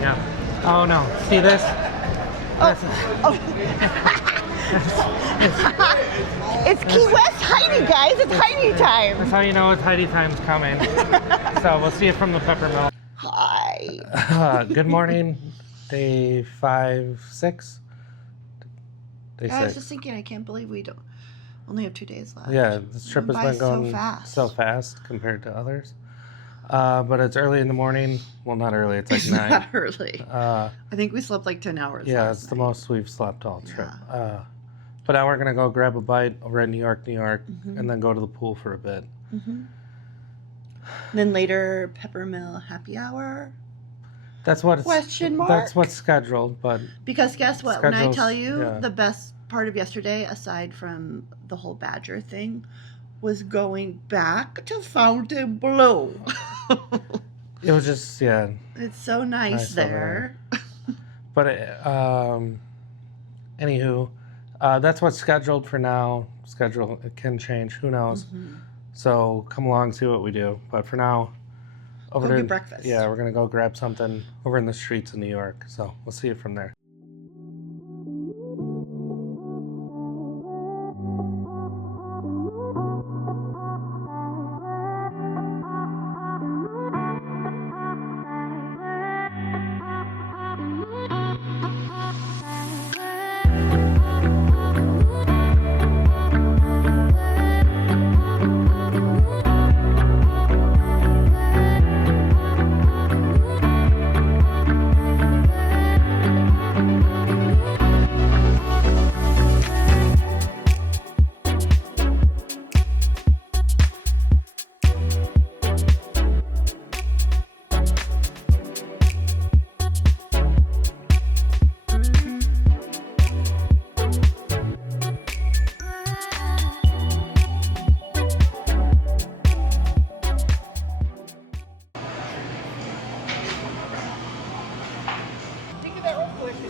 coming up. Oh no, see this? It's Key West Heidi, guys. It's Heidi time. That's how you know it's Heidi time's coming. So we'll see you from the pepper mill. Hi. Good morning, day 5, 6? Day I was 6. just thinking, I can't believe we only have 2 days left. Yeah, this trip has been going so fast compared to others. But it's early in the morning. Well, not early. It's like 9. Not early. I think we slept like 10 hours. Yeah, it's the most we've slept all trip. But now we're going to go grab a bite over at New York, and then go to the pool for a bit. Then later, Peppermill happy hour. That's what Question mark? That's what's scheduled, but because guess what? When I tell you yeah. the best part of yesterday, aside from the whole Badger thing, was going back to Fontainebleau. It was just It's so nice there. But anywho, that's what's scheduled for now. It can change. Who knows? So come along, see what we do. But for now, over go there, get breakfast. Yeah, we're gonna go grab something over in the streets of New York. So we'll see you from there.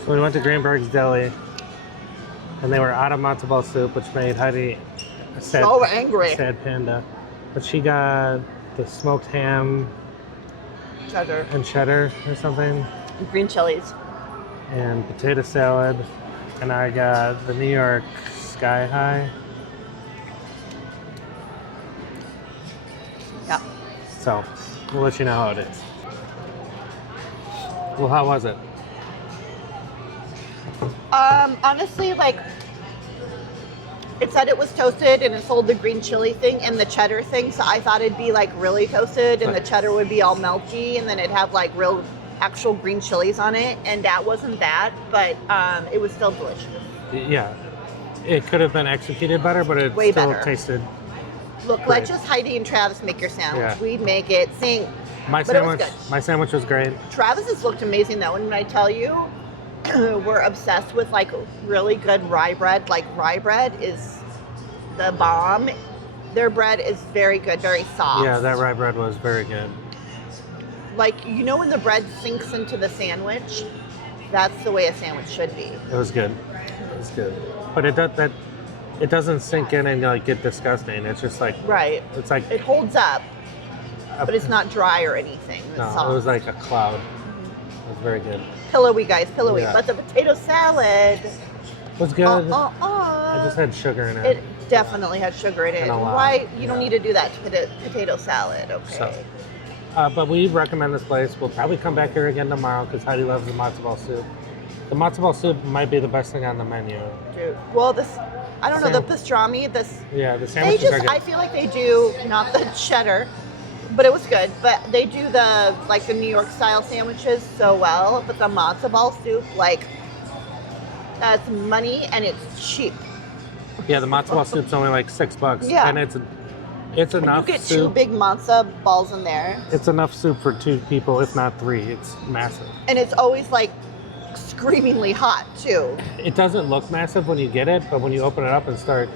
So we went to Greenberg's Deli, and they were out of matzo ball soup, which made Heidi so angry. Sad panda. But she got the smoked ham, Cheddar, or something, and green chilies, and potato salad, and I got the New York Sky High. Yeah. So we'll let you know how it is. Well, how was it? Honestly, like, it said it was toasted and it sold the green chili thing and the cheddar thing, so I thought it'd be like really toasted and the cheddar would be all melty and then it'd have like real actual green chilies on it, and that wasn't that, but it was still delicious. Yeah, it could have been executed better, but it Way still better. tasted Look, great. let just Heidi and Travis make your sandwich. Yeah. We'd make it sing. My But it was sandwich was great. Travis's looked amazing though, and when I tell you, we're obsessed with like really good rye bread. Like rye bread is the bomb. Their bread is very good, very soft. Yeah, that rye bread was very good. Like, you know when the bread sinks into the sandwich? That's the way a sandwich should be. It was good. It was good. But it doesn't sink in and like get disgusting. It's just like Right. It's like It holds up, but it's not dry or anything. It's no, soft. it was like a cloud. It was very good. Pillowy, guys, pillowy. Yeah. But the potato salad, It was good. I just had sugar in it. it definitely had sugar in it. And a lot. Why? You don't need to do that to potato salad, okay? So, but we recommend this place. We'll probably come back here again tomorrow because Heidi loves the matzo ball soup. The matzo ball soup might be the best thing on the menu. Dude. Well, I don't know, the pastrami, Yeah, the they sandwiches just, are good. I feel like they do, not the cheddar, but it was good. But they do the New York style sandwiches so well. But the matzo ball soup, like, that's money and it's cheap. Yeah, the matzo ball soup's only like $6. Yeah. And it's enough You get soup. 2 big matzo balls in there. It's enough soup for 2 people, if not 3. It's massive. And it's always like screamingly hot too. It doesn't look massive when you get it, but when you open it up and start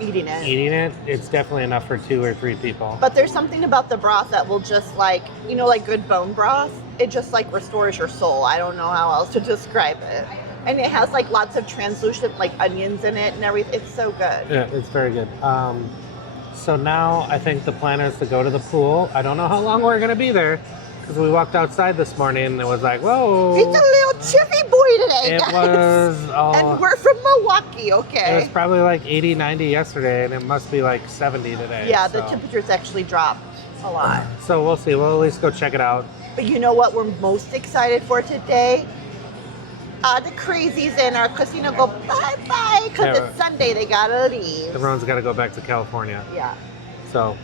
Eating it. eating it, it's definitely enough for 2 or 3 people. But there's something about the broth that will just like, you know, like good bone broth, it just like restores your soul. I don't know how else to describe it. And it has like lots of translucent like onions in it and everything. It's so good. Yeah, it's very good. So now I think the plan is to go to the pool. I don't know how long we're going to be there, because we walked outside this morning and it was like, whoa. It's a little chilly boy today, It guys. was, And we're from Milwaukee, it okay? was probably like 80, 90 yesterday, and it must be like 70 today. Yeah, the so. temperatures actually dropped a lot. So we'll see. We'll at least go check it out. But you know what we're most excited for today? The crazies in our casino go bye-bye because Yeah, it's Sunday. They gotta leave. Everyone's got to go back to California. Yeah. So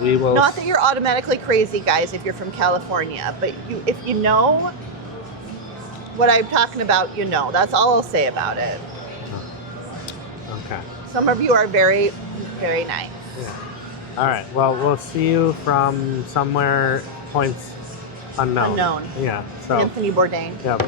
we will. Not that you're automatically crazy, guys, if you're from California, but if you know what I'm talking about, you know. That's all I'll say about it. Okay. Some of you are very, very nice. Yeah. All right. Well, we'll see you from somewhere points unknown. Unknown. Yeah. So. Anthony Bourdain. Yep.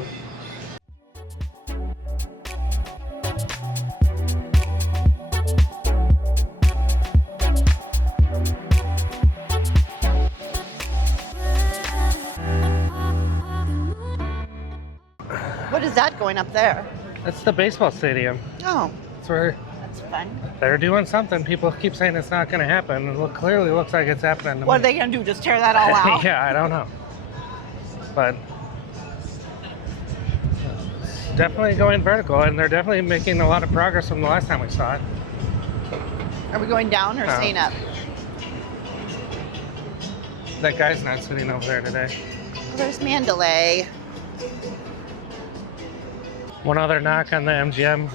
What is that going up there? That's the baseball stadium. Oh, That's where that's fun. they're doing something. People keep saying it's not going to happen. It clearly looks like it's happening. To What are me. they gonna do? Just tear that all out? Yeah, I don't know. But it's definitely going vertical, and they're definitely making a lot of progress from the last time we saw it. Are we going down or No. staying up? That guy's not sitting over there today. Well, there's Mandalay. One other knock on the MGM.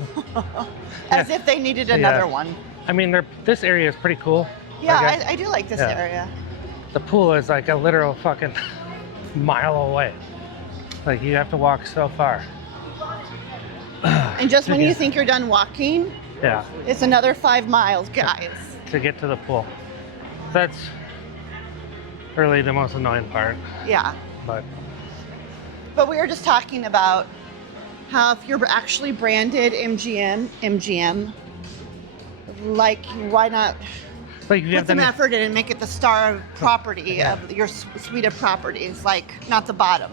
As Yeah. if they needed Yeah. another one. I mean, this area is pretty cool. Yeah, guess. I do like this Yeah. area. The pool is like a literal fucking mile away. Like you have to walk so far. And just when Yeah. you think you're done walking, Yeah, it's another 5 miles, guys. to get to the pool. That's really the most annoying part. Yeah. But But we were just talking about how if you're actually branded MGM, like why not like you put have some the effort in and make it the star property of your suite of properties, like not the bottom.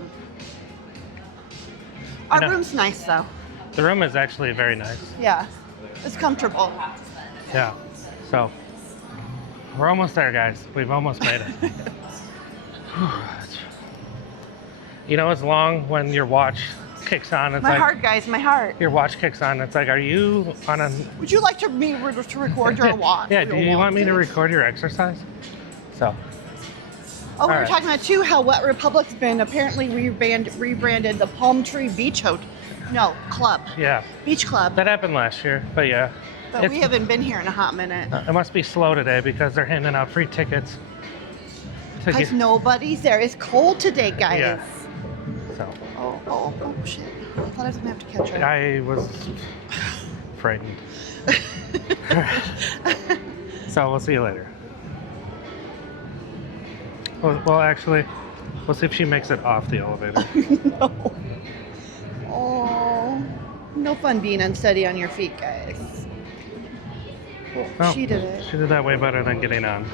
I Our know. room's nice though. the room is actually very nice. Yeah, it's comfortable. Yeah. So we're almost there, guys. We've almost made it. You know, it's long when your watch kicks on. It's My like heart, guys, my heart. your watch kicks on. It's like, are you on a? Would you like to to record your watch? Yeah. your Do you want me to watch? record your exercise? So Oh, we were Alright. talking about too how Wet Republic's been apparently rebranded the Palm Tree Beach Club, yeah, Beach Club. that happened last year. But yeah, But we haven't been here in a hot minute. it must be slow today because they're handing out free tickets. To Because get, nobody's there. It's cold today, guys. Yeah. so Oh, shit. I thought I was going to have to catch her. I was frightened. So we'll see you later. Well, actually, we'll see if she makes it off the elevator. No. Oh, no fun being unsteady on your feet, guys. Oh, She did it. She did that way better than getting on.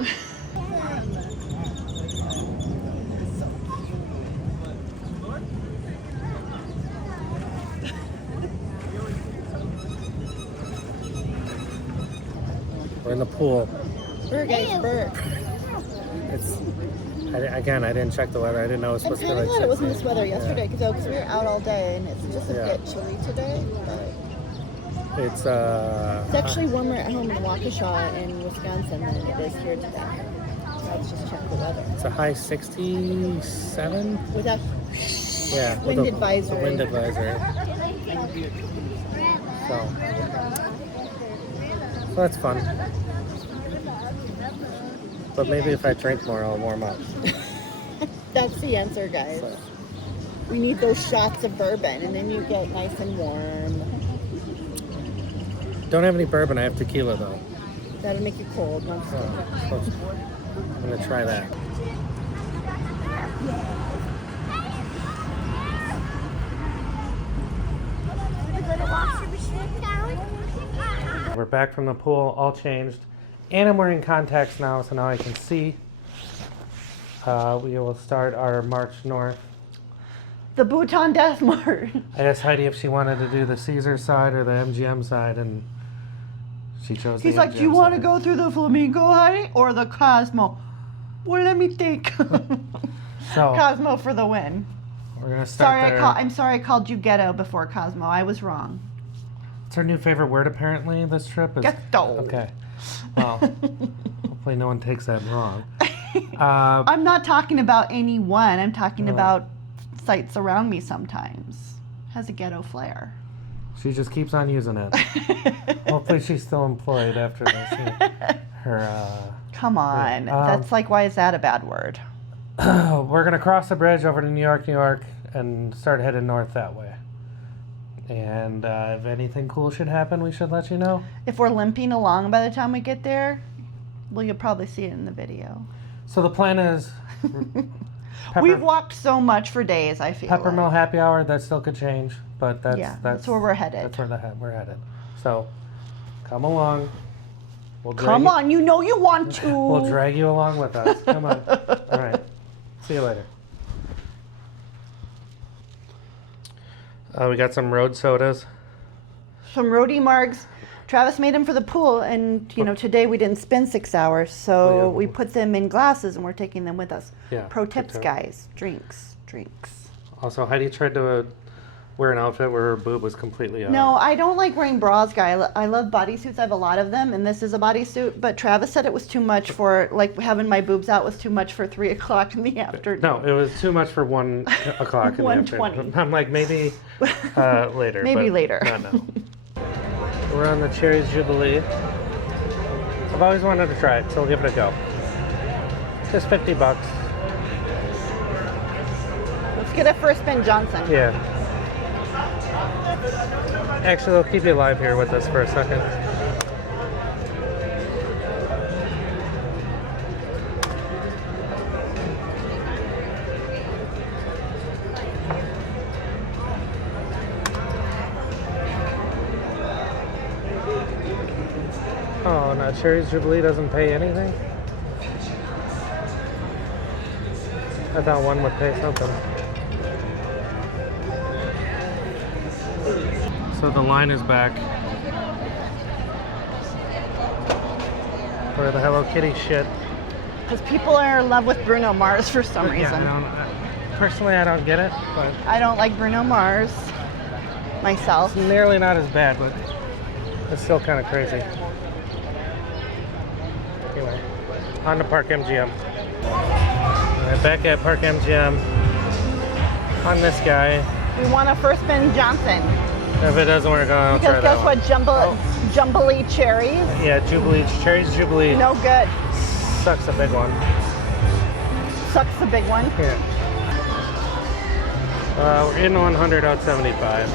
We're in the pool. Burr, guys, burr. It's again, I didn't check the weather. I didn't know it was I'm supposed to be kind of like glad it wasn't 60. this weather yesterday because we were out all day and it's just a Yeah. bit chilly today. But It's It's actually warmer at home in Waukesha in Wisconsin than it is here today. Let's just check the weather. it's a high 67. Without Yeah. Wind with a advisory. Wind advisory. So that's fun. But maybe if I drink more, I'll warm up. that's the answer, guys. We need those shots of bourbon, and then you get nice and warm. Don't have any bourbon. I have tequila though. That'll make you cold. No, I'm just kidding. So I'm gonna try that. We're back from the pool, all changed, and I'm wearing contacts now, so now I can see. We will start our march north. The Bhutan Death March. I asked Heidi if she wanted to do the Caesar side or the MGM side, and she chose He's the like, MGM do you want to side. go through the Flamingo, honey, or the Cosmo? Well, let me think. So Cosmo for the win. we're gonna start Sorry, there. I'm sorry I called you ghetto before Cosmo. I was wrong. It's our new favorite word apparently this trip is Ghetto. Okay. Well, hopefully no one takes that wrong. I'm not talking about anyone. I'm talking Oh. about sites around me sometimes. Has a ghetto flair. She just keeps on using it. Hopefully she's still employed after this. Come on. Yeah. That's like, why is that a bad word? We're gonna cross the bridge over to New York, and start heading north that way. And if anything cool should happen, we should let you know. If we're limping along by the time we get there, well, you'll probably see it in the video. So the plan is We've walked so much for days, I feel Peppermill like. Happy Hour. That still could change, but that's where we're headed. That's where we're headed. So come along. We'll drag Come you- on, you know you want to. We'll drag you along with us. Come on. All right. See you later. We got some road sodas. Some roadie margs. Travis made them for the pool, and today we didn't spend 6 hours, so Yeah. we put them in glasses and we're taking them with us. Yeah, Pro good tips, tip. guys. Drinks. Also, Heidi tried to wear an outfit where her boob was completely out. No, I don't like wearing bras, guy. I love bodysuits. I have a lot of them, and this is a bodysuit. But Travis said it was too much for, like, having my boobs out was too much for 3 o'clock in the afternoon. No, it was too much for 1 o'clock in the 1:20. afternoon. I'm like, maybe later. Maybe but later. Not now. We're on the Cherries Jubilee. I've always wanted to try it, so we'll give it a go. It's just $50. Let's get a first Ben Johnson. Yeah. Actually, we'll keep you live here with us for a second. Oh, no, Cherries Jubilee doesn't pay anything? I thought one would pay something. So the line is back for the Hello Kitty shit. Because people are in love with Bruno Mars for some reason. Personally, I don't get it, but I don't like Bruno Mars myself. it's nearly not as bad, but it's still kind of crazy. Anyway, on to Park MGM. Alright, back at Park MGM on this guy. We want a first Ben Johnson. If it doesn't work, I'll try Because that guess one. what? Jumbly cherries? Yeah, Jubilee, Cherries Jubilee No good. sucks a big one. Sucks the big one. Yeah. We're in 100 out 75.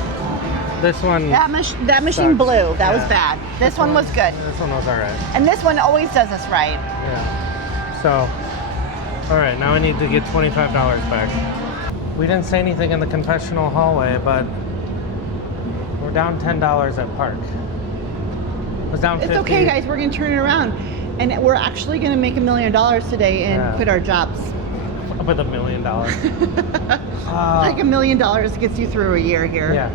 This one, That machine Sucks. blew. That was Yeah. bad. This one was good. this one was alright. And this one always does us right. Yeah. So, alright, now I need to get $25 back. We didn't say anything in the confessional hallway, but we're down $10 at Park. It was down 50. It's okay, guys. We're going to turn it around. And we're actually going to make $1 million today and Yeah. quit our jobs. With $1 million. Like $1 million gets you through a year here. Yeah.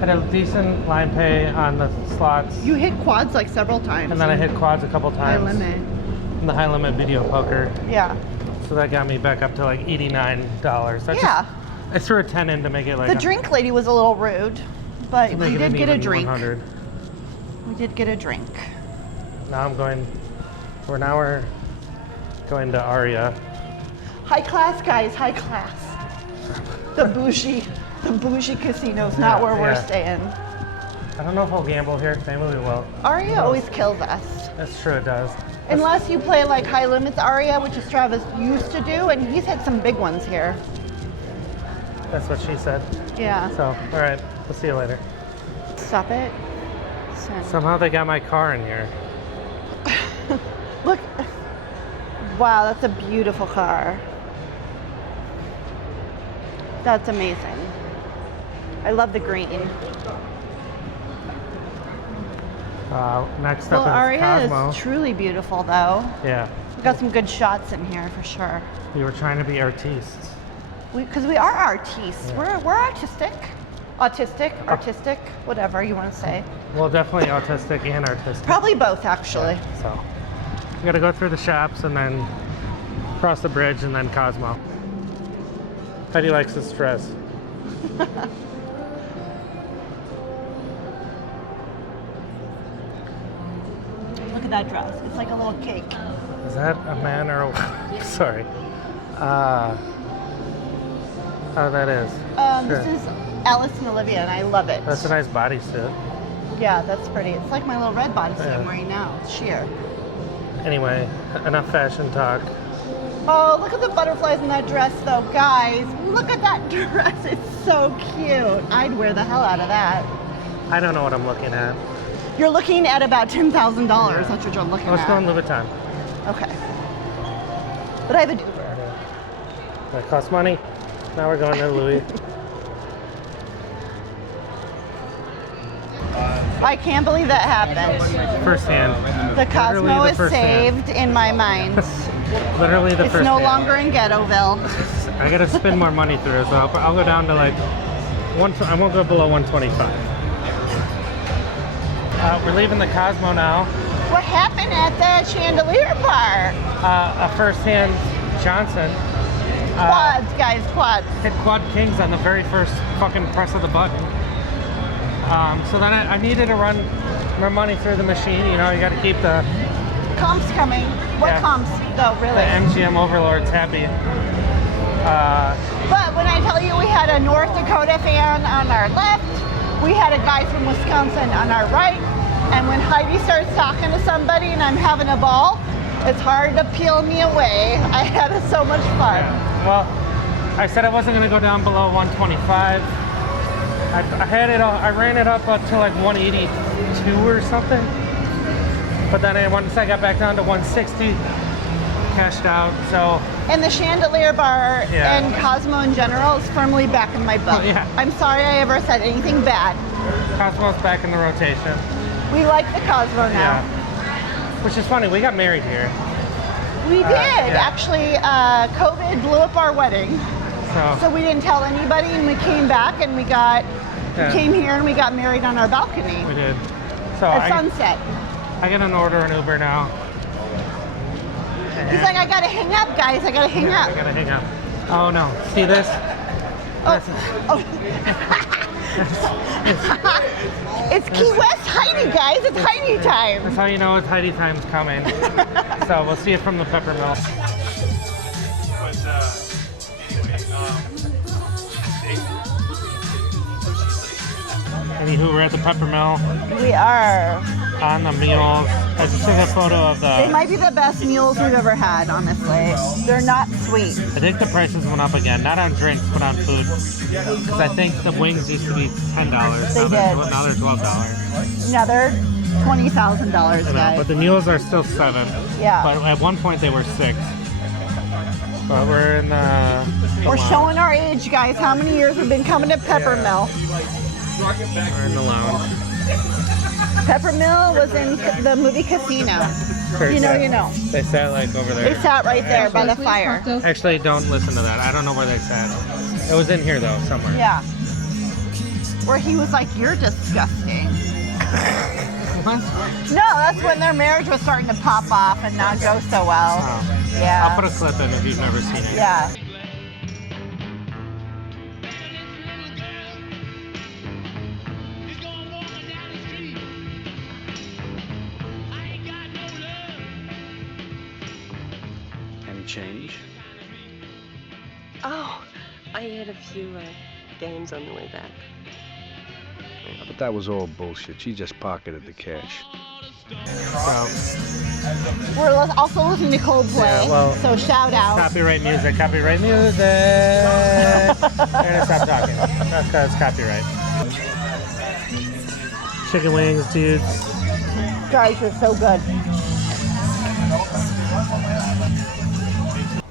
Had a decent line pay on the slots. You hit quads like several times. And then I hit quads a couple High times. limit. In the high limit video poker. Yeah. So that got me back up to like $89. That's Yeah. I threw a 10 in to make it like The drink lady was a little rude, but to we make it did an get a even drink. 100. We did get a drink. Now we're going to Aria. High class, guys. High class. The bougie casino's not where we're Yeah. staying. I don't know if we'll gamble here. Maybe we will. Aria always kills us. That's true, it does. Unless you play like high limits Aria, which is Travis used to do, and he's had some big ones here. That's what she said. Yeah. So, all right, we'll see you later. Stop it. Send. Somehow they got my car in here. Look. Wow, that's a beautiful car. That's amazing. I love the green. Next Well, up is Aria Cosmo. is truly beautiful, though. Yeah, We got some good shots in here for sure. we were trying to be artistes. Because we are artistes. Yeah. We're artistic, artistic, whatever you want to say. Well, definitely autistic and artistic. Probably both, actually. So, We gotta go through the shops and then cross the bridge and then Cosmo. Heidi likes this dress. Look at that dress. It's like a little cake. Is that a man or a sorry? Oh, that is. Sure. This is Alice and Olivia, and I love it. That's a nice bodysuit. Yeah, that's pretty. It's like my little red bodysuit Yeah. I'm wearing now. It's sheer. Anyway, enough fashion talk. Oh, look at the butterflies in that dress, though, guys. Look at that dress. It's so cute. I'd wear the hell out of that. I don't know what I'm looking at. You're looking at about $10,000. That's what you're looking Let's at. go in Louis Vuitton. Okay. But I have a Uber. That costs money. Now we're going to Louis. I can't believe that happened. First hand. The Cosmo Literally the is first hand. saved in my mind. Literally the It's first no hand. longer in Ghettoville. I gotta spend more money through it, so I'll go down to like I won't go below 125. We're leaving the Cosmo now. What happened at the chandelier bar? A first-hand Johnson Quads, guys, quads. hit quad kings on the very first fucking press of the button. So then I needed to run more money through the machine. You know, you got to keep the Comps coming. What Yeah. comps, though, really? MGM overlords happy. But when I tell you we had a North Dakota fan on our left, we had a guy from Wisconsin on our right, and when Heidi starts talking to somebody and I'm having a ball, it's hard to peel me away. I had so much fun. Yeah. Well, I said I wasn't going to go down below 125. I had it. I ran it up to like 182 or something. But then once I got back down to 160, cashed out. So And the chandelier bar Yeah. and Cosmo in general is firmly back in my book. Oh, yeah. I'm sorry I ever said anything bad. Cosmo's back in the rotation. We like the Cosmo now. Yeah. Which is funny. We got married here. We did. yeah. Actually, COVID blew up our wedding. So So we didn't tell anybody, and we came back and we came here and we got married on our balcony we did. So at sunset. I get an order an Uber now. He's like, I gotta hang up, guys. I gotta hang I up. gotta hang up. Oh no. See this? Oh. It's Key West Heidi, guys. It's Heidi time. That's how you know it's Heidi time's coming. So we'll see you from the pepper mill. Anywho, we're at the pepper mill We are. on the mules. I just took a photo of They the. might be the best mules we've ever had, honestly. They're not sweet. I think the prices went up again, not on drinks, but on food. Because I think the wings used to be $10. They Now did. now they're $12. Now they're $20,000, I know, guys. but the mules are still $7. Yeah. But at one point they were $6. But we're in the. We're showing our age, guys. How many years we've been coming to Peppermill? We're in the lounge. Peppermill was in the movie Casino. You know. They sat like over They there. sat right there by the fire. Actually, don't listen to that. I don't know where they sat. It was in here though, somewhere. Yeah. Where he was like, "You're disgusting." What? No, that's when their marriage was starting to pop off and not go so well. Oh. Yeah. I'll put a clip in if you've never seen it. Yeah. Any change? Oh, I had a few games on the way back. But that was all bullshit. She just pocketed the cash. So, We're also listening to Coldplay. Yeah, well, so shout out. copyright music, copyright music. We're gonna stop talking. That's because it's copyright. Chicken wings, dudes. Guys, you're so good.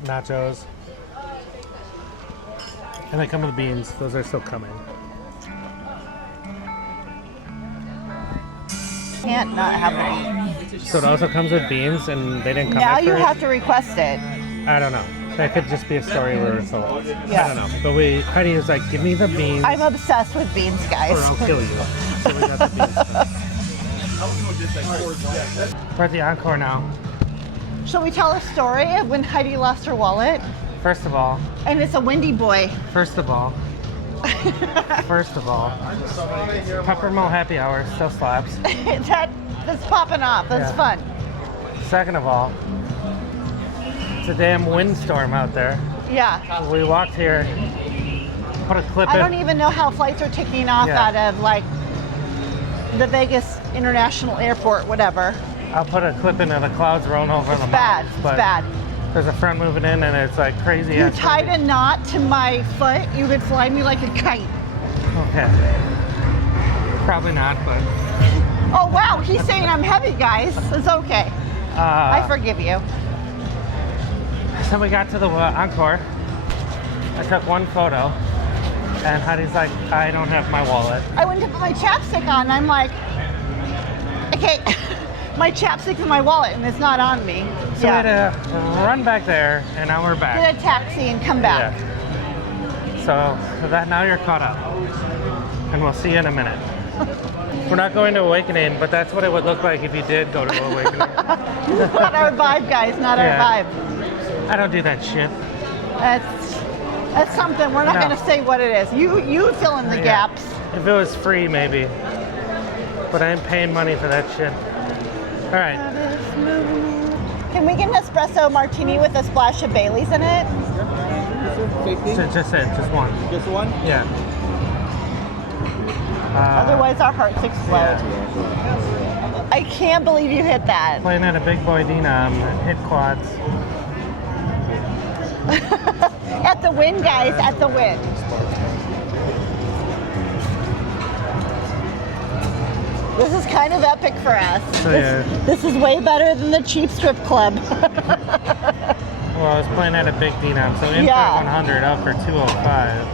Nachos. And they come with beans. Those are still coming. Can't not have it. So it also comes with beans, and they didn't come. Now at you first? have to request it. I don't know. That could just be a story where it's told. Yeah. I don't know. But Heidi was like, "Give me the beans, I'm obsessed with beans, guys. or I'll kill you." So we got the beans. We're at the Encore now. Shall we tell a story of when Heidi lost her wallet? First of all, And it's a windy boy. first of all, Peppermill happy hour still slaps. That's popping off. That's Yeah. fun. Second of all, it's a damn windstorm out there. Yeah. We walked here, put a clip I in. don't even know how flights are taking off Yeah. out of like the Vegas International Airport, whatever. I'll put a clip in of the clouds rolling over It's the bad. mountains, It's but bad. there's a front moving in and it's like crazy. You ass tied windy. a knot to my foot, you could fly me like a kite. Okay. Probably not, but Oh wow, he's saying I'm heavy, guys. It's okay. I forgive you. So we got to the Encore. I took one photo, and Heidi's like, I don't have my wallet. I went to put my chapstick on, and I'm like, okay, my chapstick's in my wallet, and it's not on me. So we had to run back there, and now we're back. Get a taxi and come back. Yeah. So that now you're caught up, and we'll see you in a minute. We're not going to Awakening, but that's what it would look like if you did go to Awakening. Not our vibe, guys. Not Yeah. our vibe. I don't do that shit. That's something. We're not No. going to say what it is. You fill in the Yeah. gaps. If it was free, maybe. But I ain't paying money for that shit. All right. Can we get an espresso martini with a splash of Bailey's in it? So just one. Just one? Yeah. Otherwise, our hearts explode. I can't believe you hit that. Playing at a big boy Denom, hit quads. At the win, guys. At the win. This is kind of epic for us. So, yeah. This is way better than the cheap strip club. Well, I was playing at a big Denom, so in Yeah. for 100, out for 205.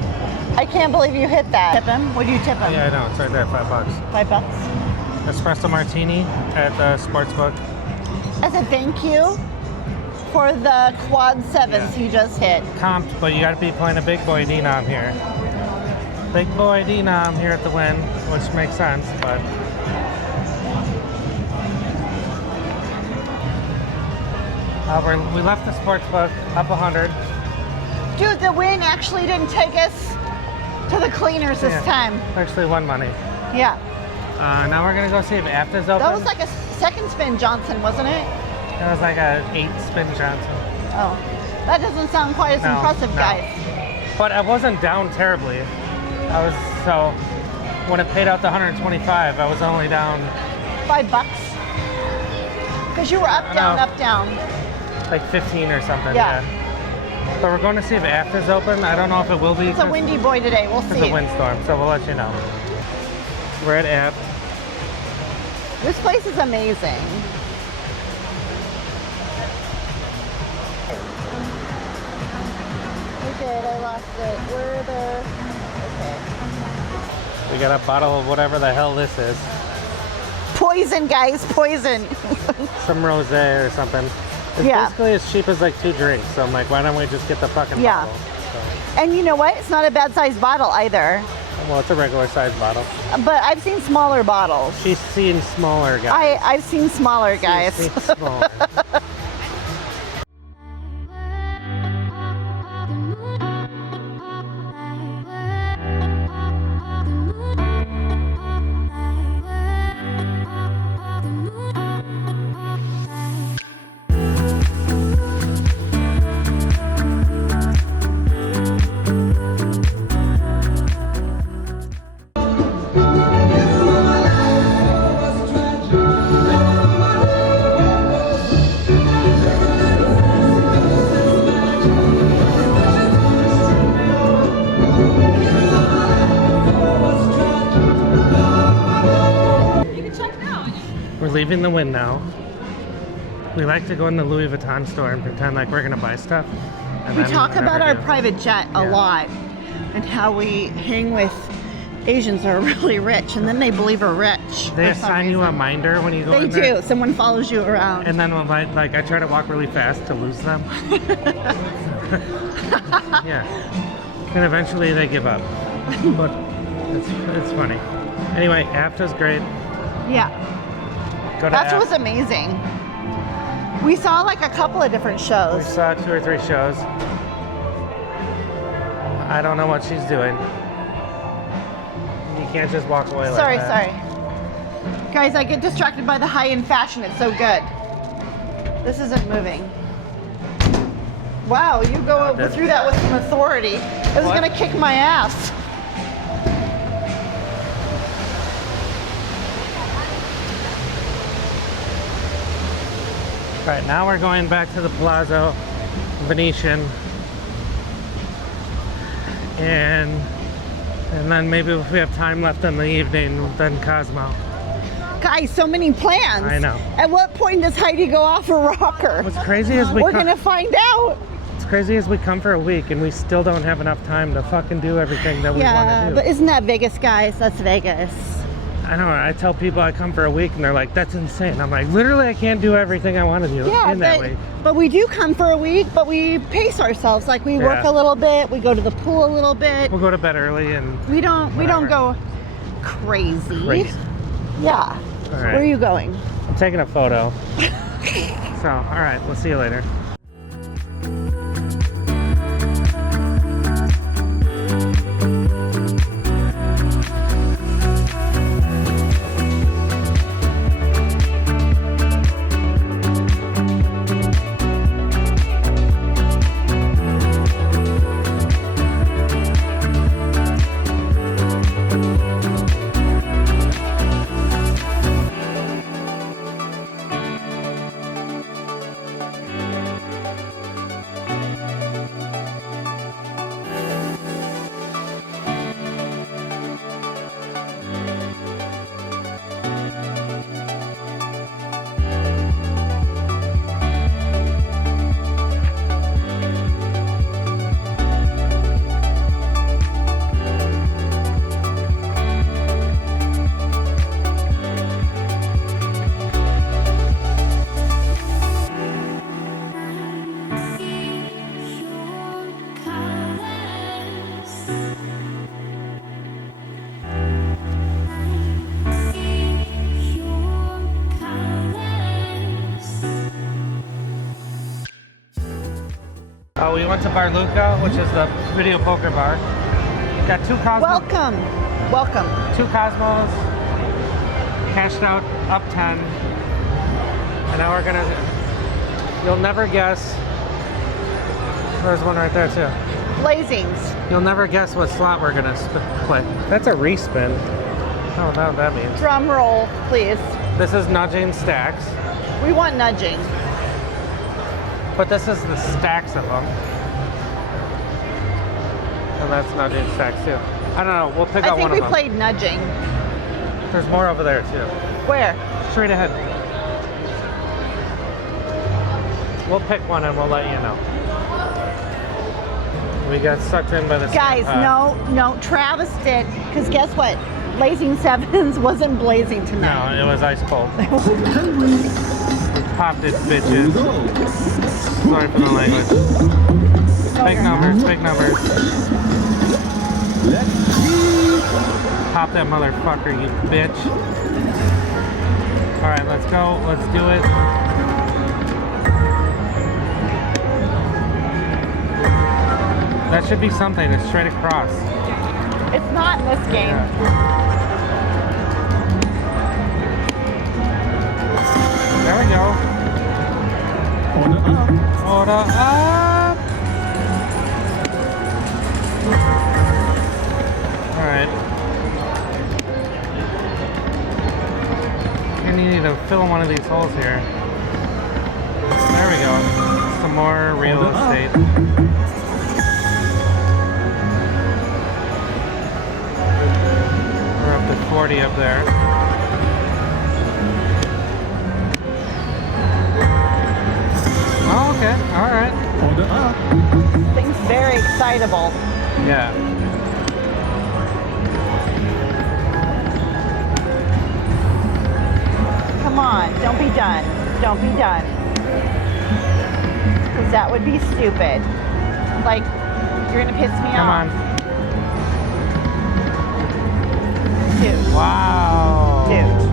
I can't believe you hit that. Tip him? Would you tip him? Yeah, I know, it's right there, $5. $5. Espresso martini at the Sportsbook. As a thank you for the quad sevens Yeah. you just hit. Comped, but you got to be playing a big boy Denom here. Big boy Denom here at the win, which makes sense, but. We left the Sportsbook up 100. Dude, the win actually didn't take us to the cleaners this Yeah. time. Actually won money. Yeah. Now we're gonna go see if Apta's open. That was like a second spin Johnson, wasn't it? It was like a 8 spin Johnson. Oh. That doesn't sound quite as No, impressive, no. guys. But I wasn't down terribly. So when it paid out the 125, I was only down $5. Because you were up, I down, know. up, down. like 15 or something. Yeah. But we're going to see if Apta's open. I don't know if it will be. It's a windy boy today. We'll It's see. a windstorm, so we'll let you know. We're at Apt. This place is amazing. We did. I lost it. We're there. Okay. We got a bottle of whatever the hell this is. Poison, guys. Poison. Some rosé or something. It's Yeah. basically as cheap as like 2 drinks. So I'm like, why don't we just get the fucking Yeah. bottle? And you know what? It's not a bad sized bottle either. So, well, it's a regular size bottle. But I've seen smaller bottles. She's seen smaller guys. I've seen smaller guys. She's seen smaller. We're leaving the Wynn now. We like to go in the Louis Vuitton store and pretend like we're gonna buy stuff. And We then talk never about our do. private jet a Yeah. lot and how we hang with Asians that are really rich and then they believe we're rich. They for some assign you a reason. minder when you go They in there. do. Someone follows you around. And then when I try to walk really fast to lose them. Yeah. And eventually they give up. But it's funny. Anyway, Apta's great. Yeah. Go to That Apt. was amazing. We saw like a couple of different We shows. saw 2 or 3 shows. I don't know what she's doing. You can't just walk away like Sorry. that. Guys, I get distracted by the high-end fashion. It's so good. This isn't moving. Wow, you go That's- through that with some authority. It was What? gonna kick my ass. All right, now we're going back to the Palazzo Venetian. And then maybe if we have time left in the evening, then Cosmo. Guys, so many plans. I know. At what point does Heidi go off a rocker? What's crazy is We're gonna find out. It's crazy as we come for a week and we still don't have enough time to fucking do everything that we want Yeah, to do. but isn't that Vegas, guys? That's Vegas. I know. I tell people I come for a week and they're like, "That's insane." I'm like, literally, I can't do everything I want to do Yeah, in that week. but we do come for a week, but we pace ourselves. Like we work Yeah. a little bit, we go to the pool a little bit. We'll go to bed early and We don't Whatever. go crazy. Crazy. Yeah. All Where right. are you going? I'm taking a photo. So, all right, we'll see you later. Oh, we went to Bar Luca, which is the video poker bar. Got 2 Cosmos. Welcome. 2 Cosmos. Cashed out up 10. And now we're gonna. You'll never guess. There's one right there too. Blazings. You'll never guess what slot we're gonna play. That's a respin. Oh, that means. Drum roll, please. This is nudging stacks, We want nudging. but this is the stacks of them. And that's nudging stacks too. I don't know. We'll pick I out think one we of them. played nudging. There's more over there too. Where? Straight ahead. We'll pick one and we'll let you know. We got sucked in by the Guys, no, Travis did. Because guess what? Blazing Sevens wasn't blazing tonight. No, it was ice cold. Popped it, bitches. Sorry for the language. Big numbers, big numbers. Pop that motherfucker, you bitch. Alright, let's go. Let's do it. That should be something. It's straight across. It's not in this game. There we go. Order up. Alright. And you need to fill one of these holes here. There we go. Some more real estate. We're up to 40 up there. Oh, okay. Alright. Things very excitable. Yeah. Come on, don't be done. Don't be done. Because that would be stupid. Like, you're gonna piss me Come off. on. Dude. Wow. Dude.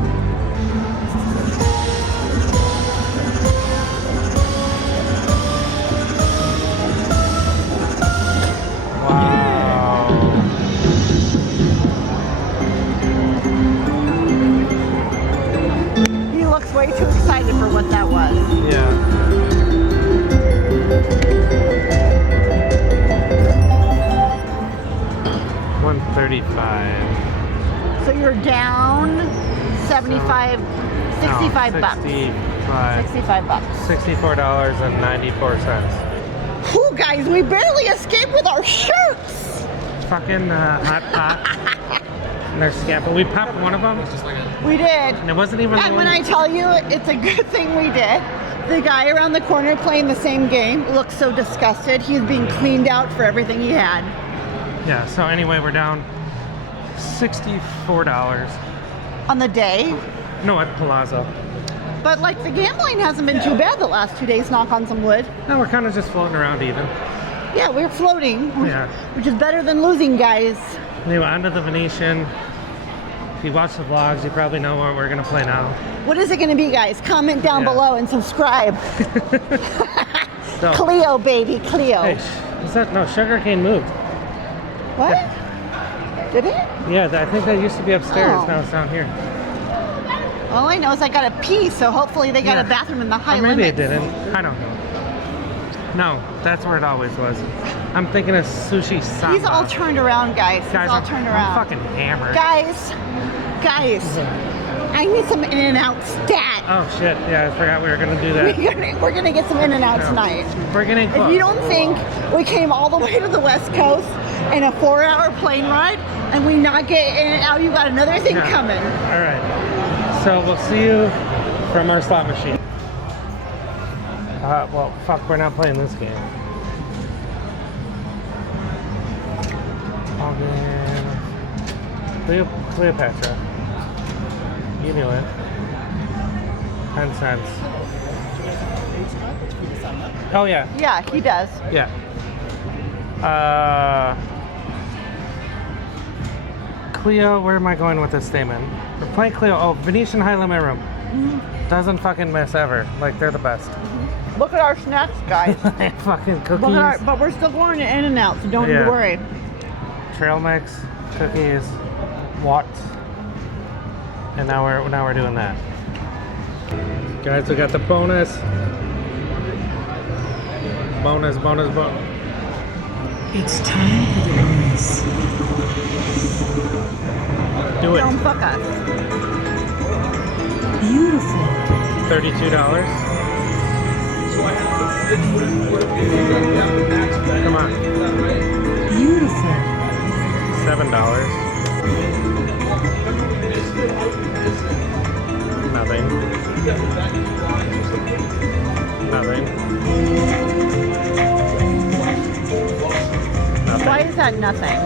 35. So you're down 75, 65 No, bucks. 65 bucks. $64.94. Whew, guys, we barely escaped with our shirts. Fucking Hot Pot. And they're scamp. We popped one of them, We did. and it wasn't even. And when I tell you, it's a good thing we did. The guy around the corner playing the same game looked so disgusted. He was being cleaned out for everything he had. Yeah. So anyway, we're down $64. On the day. No, at Palazzo. But like the gambling hasn't been too bad the last 2 days, knock on some wood. No, we're kind of just floating around even. Yeah, we're floating, Yeah. which is better than losing, guys. Anyway, on to the Venetian. If you watch the vlogs, you probably know what we're gonna play now. What is it going to be, guys? Comment down Yeah. below and subscribe. So, Cleo, baby, Cleo. hey, is that no sugarcane moved? What? Did it? Yeah, I think that used to be upstairs. Oh. Now it's down here. All I know is I got to pee, so hopefully they got Yeah. a bathroom in the high Or maybe limits. it didn't. I don't know. No, that's where it always was. I'm thinking of sushi samba. He's all turned around, guys. He's Guys, all I'm turned around. fucking hammered. Guys, I need some In-N-Out stat. Oh shit! Yeah, I forgot we were gonna do that. We're gonna get some In-N-Out Yeah. tonight. We're getting close. If you don't think we came all the way to the West Coast in a 4-hour plane ride and we not get In-N-Out, you got another thing Yeah. coming. All right. So we'll see you from our slot machine. Well, fuck, we're not playing this game. Cleopatra. You knew it. 10 cents. Oh yeah, Yeah, he does. yeah. Cleo, where am I going with this statement? We're playing Cleo. Oh, Venetian High Limit Room. Doesn't fucking miss ever. Like, they're the best. Look at our snacks, guys. Fucking cookies. But we're still going to In-N-Out, so don't Yeah. you worry. Trail mix, cookies, what? And now we're doing that. Guys, we got the bonus. Bonus. It's time for the bonus. Do it. Don't fuck us. Beautiful. $32. Come on. Beautiful. $7. Nothing. Why is that nothing?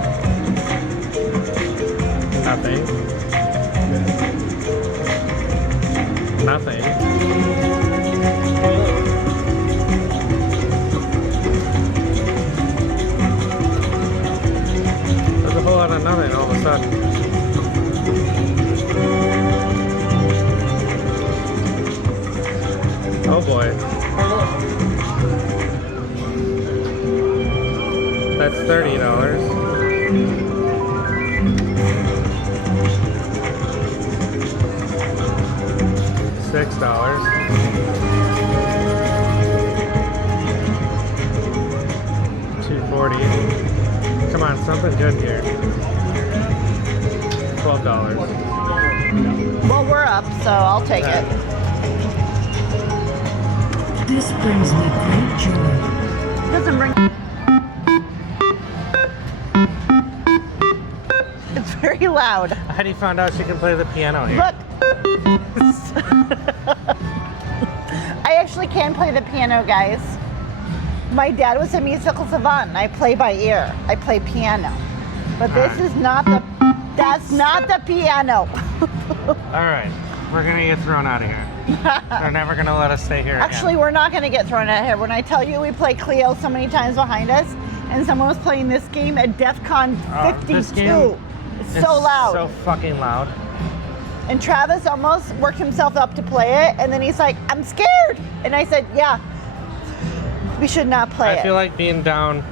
Nothing. There's a whole lot of nothing all of a sudden. Oh boy. That's $30. $6. $2.40. Come on, something good here. $12. Well, we're up, so I'll take it. This brings me great joy. Doesn't bring. It's very loud. Heidi found out she can play the piano here. Look. I actually can play the piano, guys. My dad was a musical savant, and I play by ear. I play piano. But this is not the. That's not the piano. All right, we're gonna get thrown out of here. They're never gonna let us stay here again. Actually, we're not going to get thrown out here. When I tell you we play Cleo so many times behind us, and someone was playing this game at DEF CON 52. this game It's so loud. So fucking loud. And Travis almost worked himself up to play it, and then he's like, I'm scared. And I said, yeah, we should not play I it. feel like being down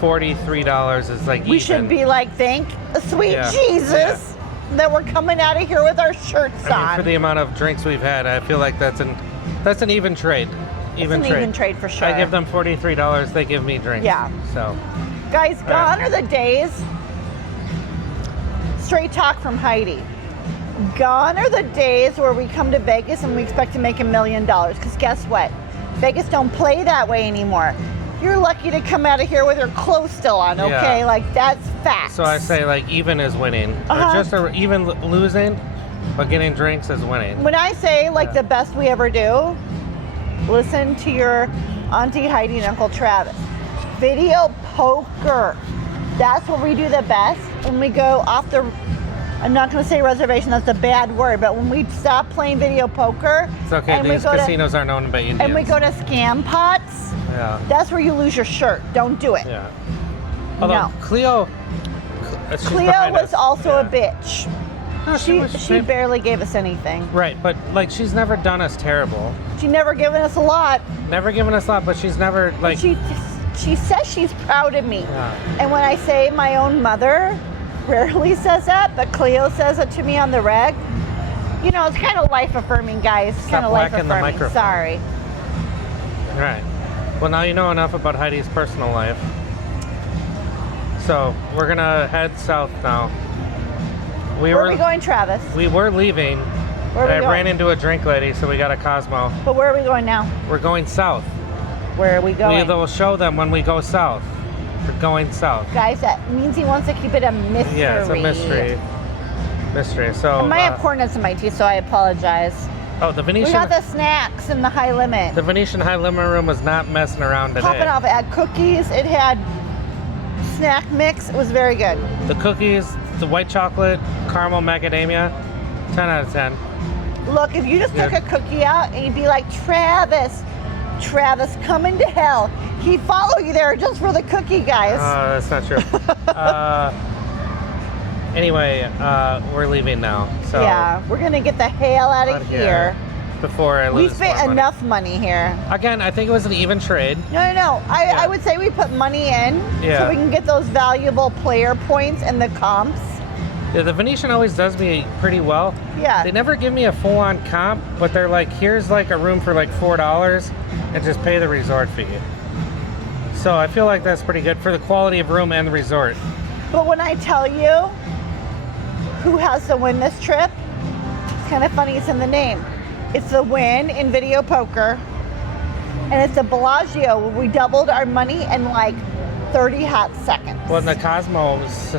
$43 is like we even. should be like, thank sweet Yeah, Jesus that we're coming out of here with our shirts I on. mean, for the amount of drinks we've had, I feel like that's an even trade. It's an even trade for sure. I give them $43, they give me drinks. Yeah. So Guys, right. gone are the days straight talk from Heidi. Gone are the days where we come to Vegas and we expect to make $1 million. Because guess what? Vegas don't play that way anymore. You're lucky to come out of here with your clothes still on, okay? Yeah. Like, that's facts. So I say like even is winning. Uh-huh. Or just even losing, but getting drinks is winning. When I say like the best we ever do, listen to your Auntie Heidi and Uncle Travis. Video poker. That's where we do the best. When we go off the, I'm not going to say reservation, that's a bad word, but when we stop playing video poker, It's okay, and we these go casinos are known by Indians. and we go to scam pots, Yeah. that's where you lose your shirt. Don't do it. Yeah. Although No. Cleo, she's Cleo behind was us. also a Yeah. bitch. No, She barely gave us anything. Right, but like she's never done us terrible. She never given us a lot. Never given us a lot, but she's never like. She says she's proud of me. Yeah. And when I say my own mother rarely says that, but Cleo says it to me on the reg. You know, it's kind of life affirming, guys. It's kind of life whacking the affirming. microphone. Sorry. Right. Well, now you know enough about Heidi's personal life. So we're gonna head south now. Where are we going, Travis? We were leaving. Where are but we I going? ran into a drink lady, so we got a Cosmo. But where are we going now? We're going south. Where are we going? We'll show them when we go south. We're going south. Guys, that means he wants to keep it a mystery. Yeah, it's a mystery. Mystery. So. I might have corn nuts in my teeth, so I apologize. Oh, the Venetian. We got the snacks in the high limit. The Venetian High Limit Room was not messing around today. Popping off. It had cookies. It had snack mix. It was very good. The cookies, the white chocolate, caramel macadamia, 10 out of 10. Look, if you just took Yeah. a cookie out and you'd be like, Travis, coming to hell. He'd follow you there just for the cookie, guys. That's not true. Anyway, we're leaving now. So yeah, we're gonna get the hell out of here. before I We lose spent more money. enough money here. Again, I think it was an even trade. No. Yeah. I would say we put money in Yeah. so we can get those valuable player points and the comps. Yeah, the Venetian always does me pretty well. Yeah. They never give me a full-on comp, but they're like, here's like a room for like $4 and just pay the resort fee. So I feel like that's pretty good for the quality of room and the resort. But when I tell you who has to win this trip, it's kind of funny, it's in the name. It's the win in video poker, and it's the Bellagio where we doubled our money in like 30 hot seconds. Well, and the Cosmos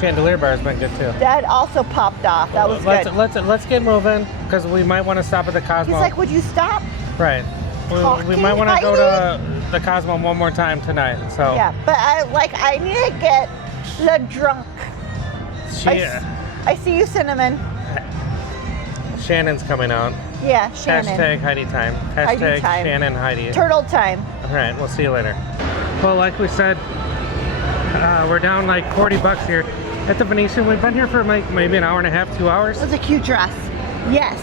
chandelier bar has been good too. That also popped off. That was good. Let's get moving because we might want to stop at the Cosmo. He's like, would you stop? Right. We Talking, might want to go Heidi? to the Cosmo one more time tonight. So Yeah, but I need to get the drunk. I see you, Cinnamon. Shannon's coming out. Yeah, Shannon. Hashtag Heidi time. Heidi Hashtag time. Shannon Heidi. Turtle time. All right, we'll see you later. Well, like we said, we're down like 40 bucks here at the Venetian. We've been here for like maybe an hour and a half, 2 hours. That's a cute dress. Yes.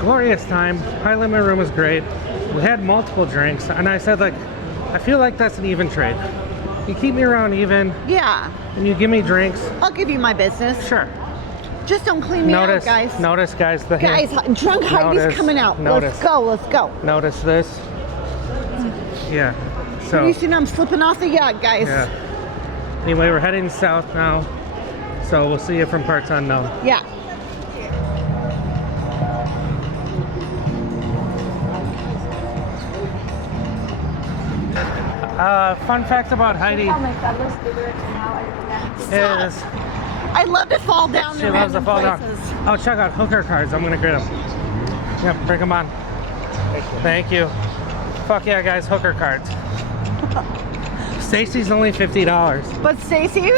Glorious time. High limit room was great. We had multiple drinks, and I said like, I feel like that's an even trade. You keep me around even, Yeah. and you give me drinks. I'll give you my business. Sure. Just don't clean me out, guys. Notice, guys. The Guys, drunk Heidi's Notice, coming out. notice. Let's go. Notice this. Yeah. So. Pretty soon I'm slipping off the yacht, guys. Yeah. Anyway, we're heading south now, so we'll see you from parts unknown. Yeah. Fun fact about Heidi is I love to fall down she in loves to random fall places. down. Oh, check out hooker cards. I'm gonna get them. Yep, bring them on. Thank you. Fuck yeah, guys, hooker cards. Stacy's only $50. But Stacy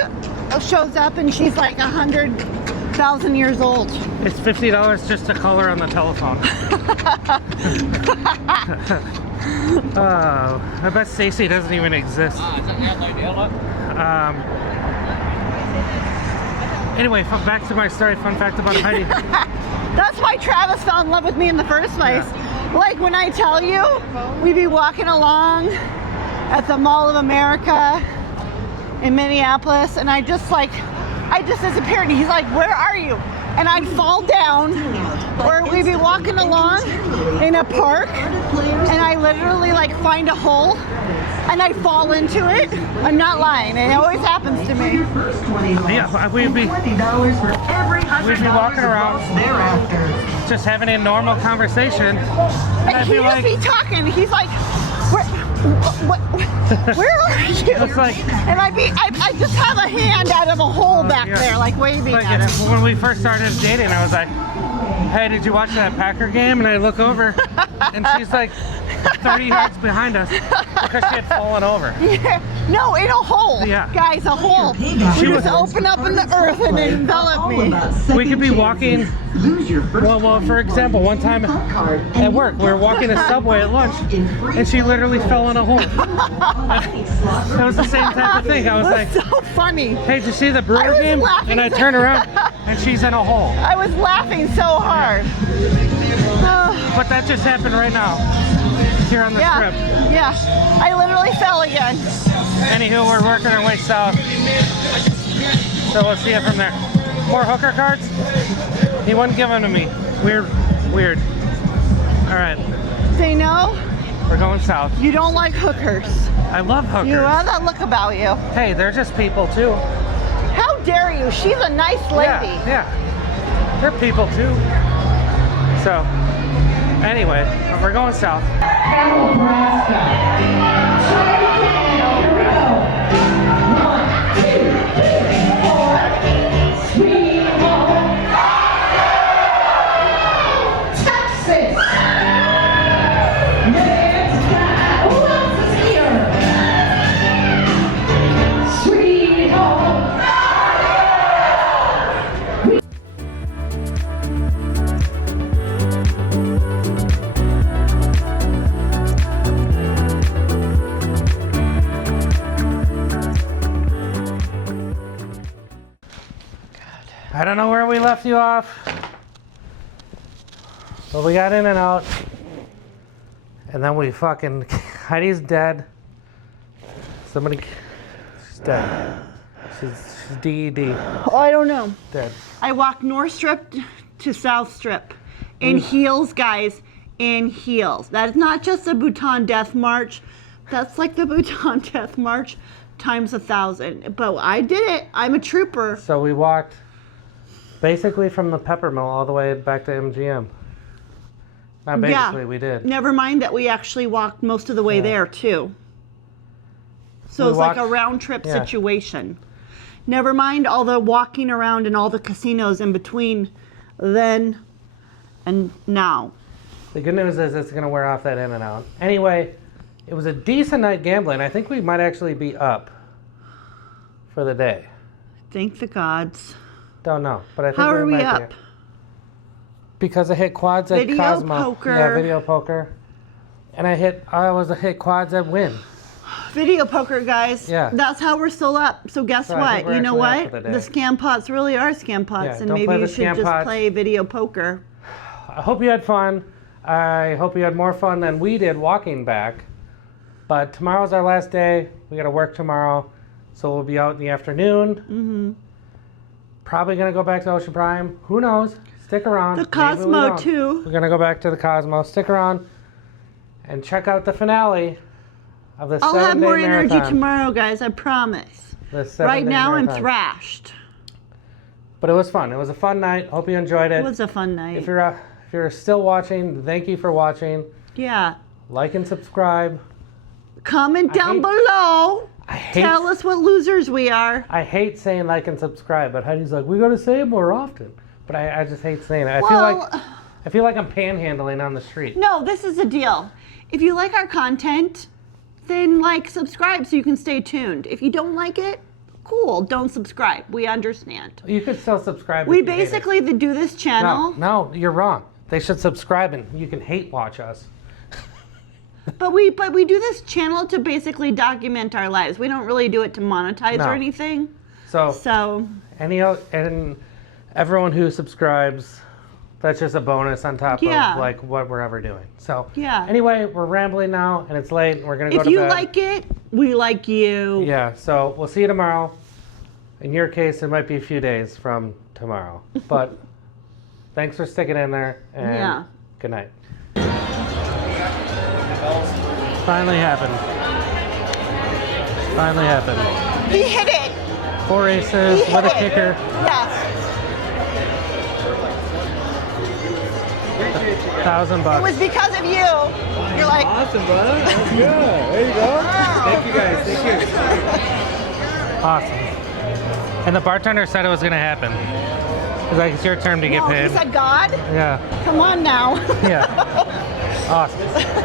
shows up and she's like 100,000 years old. It's $50 just to call her on the telephone. Oh, I bet Stacy doesn't even exist. Anyway, back to my story. Fun fact about Heidi. That's why Travis fell in love with me in the first place. Like when I tell you, we'd be walking along at the Mall of America in Minneapolis, and I just disappeared. And he's like, "Where are you?" and I'd fall down, or we'd be walking along in a park, and I literally like find a hole, and I'd fall into it. I'm not lying. It always happens to me. Yeah, we'd be walking around, just having a normal conversation, and And I'd he'd be just like, be talking. He's like, where are you? It's like- and I just have a hand out of a hole back yeah. there, like waving like at him. when we first started dating, I was like, hey, did you watch that Packer game? And I look over, and she's like 30 yards behind us because she had fallen over. Yeah. No, in a hole. Yeah. Guys, a hole. She We was- just open up in the earth and envelop me. We could be walking, well, for example, one time at work, we were walking a Subway at lunch, and she literally fell in a hole. That was the same type of thing. I was like, That's so funny. hey, did you see the Brewer I was game? laughing And I so- turn around, and she's in a hole. I was laughing so hard. But that just happened right now, here on the Yeah. strip. Yeah. I literally fell again. Anywho, we're working our way south. So we'll see it from there. More hooker cards? He wouldn't give them to me. Weird. All right, Say no, we're going south. you don't like hookers. I love hookers. You have that look about you. Hey, they're just people too. How dare you? She's a nice lady. Yeah. They're people too. So, anyway, we're going south. I don't know where we left you off, but we got in and out, and then we fucking, Heidi's dead. Somebody, she's dead. She's DED, Oh, I don't know. dead. I walked North Strip to South Strip in heels, guys, in heels. That is not just a Bhutan Death March. That's like the Bhutan Death March times 1,000. But I did it. I'm a trooper. So we walked basically from the pepper mill all the way back to MGM. Not basically, we did. Never mind that we actually walked most of the way there too. So We it's like a walked- round trip yeah. situation. Never mind all the walking around and all the casinos in between then and now. The good news is it's going to wear off that in and out. Anyway, it was a decent night gambling. I think we might actually be up for the day. Thank the gods. Don't know, but I think How are we might up? Be. Because I hit quads at Video Cosmo. poker. Yeah, video poker. And I hit quads at Win. Video poker, guys. Yeah. That's how we're still up. So guess So I think what? we're You know actually what? up for the The day. scam pots really are scam pots, Yeah, and don't maybe play you the should scam just pots. play video poker. I hope you had fun. I hope you had more fun than we did walking back. But tomorrow's our last day. We got to work tomorrow. So we'll be out in the afternoon. Mm-hmm. Probably going to go back to Ocean Prime. Who knows? Stick around. The Maybe we Cosmo, don't. too. We're going to go back to the Cosmo. Stick around and check out the finale of the I'll have 7-day more energy marathon. tomorrow, guys. I promise. The 7-day Right now, I'm marathon. thrashed. But it was fun. It was a fun night. Hope you enjoyed it. It was a fun night. If you're still watching, thank you for watching. Yeah. Like and subscribe. Comment down hate- below. I hate Tell us what losers we are. I hate saying like and subscribe, but Heidi's like, we gotta say it more often. But I just hate saying it. I feel like I'm panhandling on the street. No, this is the deal. If you like our content, then subscribe so you can stay tuned. If you don't like it, cool, don't subscribe. We understand. You could still subscribe. We if you hate it. basically do this channel, No, you're wrong. They should subscribe and you can hate watch us. but we do this channel to basically document our lives. We don't really do it to monetize No. or anything. So So and everyone who subscribes, that's just a bonus on top Yeah. of what we're ever doing. So Yeah. Anyway, we're rambling now and it's late. We're gonna go if to you bed. like it, we like you. Yeah, so we'll see you tomorrow. In your case, it might be a few days from tomorrow, but Thanks for sticking in there. And Yeah. good night. Finally happened. Finally happened. He hit it. 4 aces He with a hit it. kicker. Yes. $1,000. It was because of you. You're like, Awesome, brother. That's good. There you go. Thank you guys. Thank you. Awesome. And the bartender said it was gonna happen. He's like, it's your turn to get no, paid. he said, God, Yeah. come on now. Yeah. Awesome.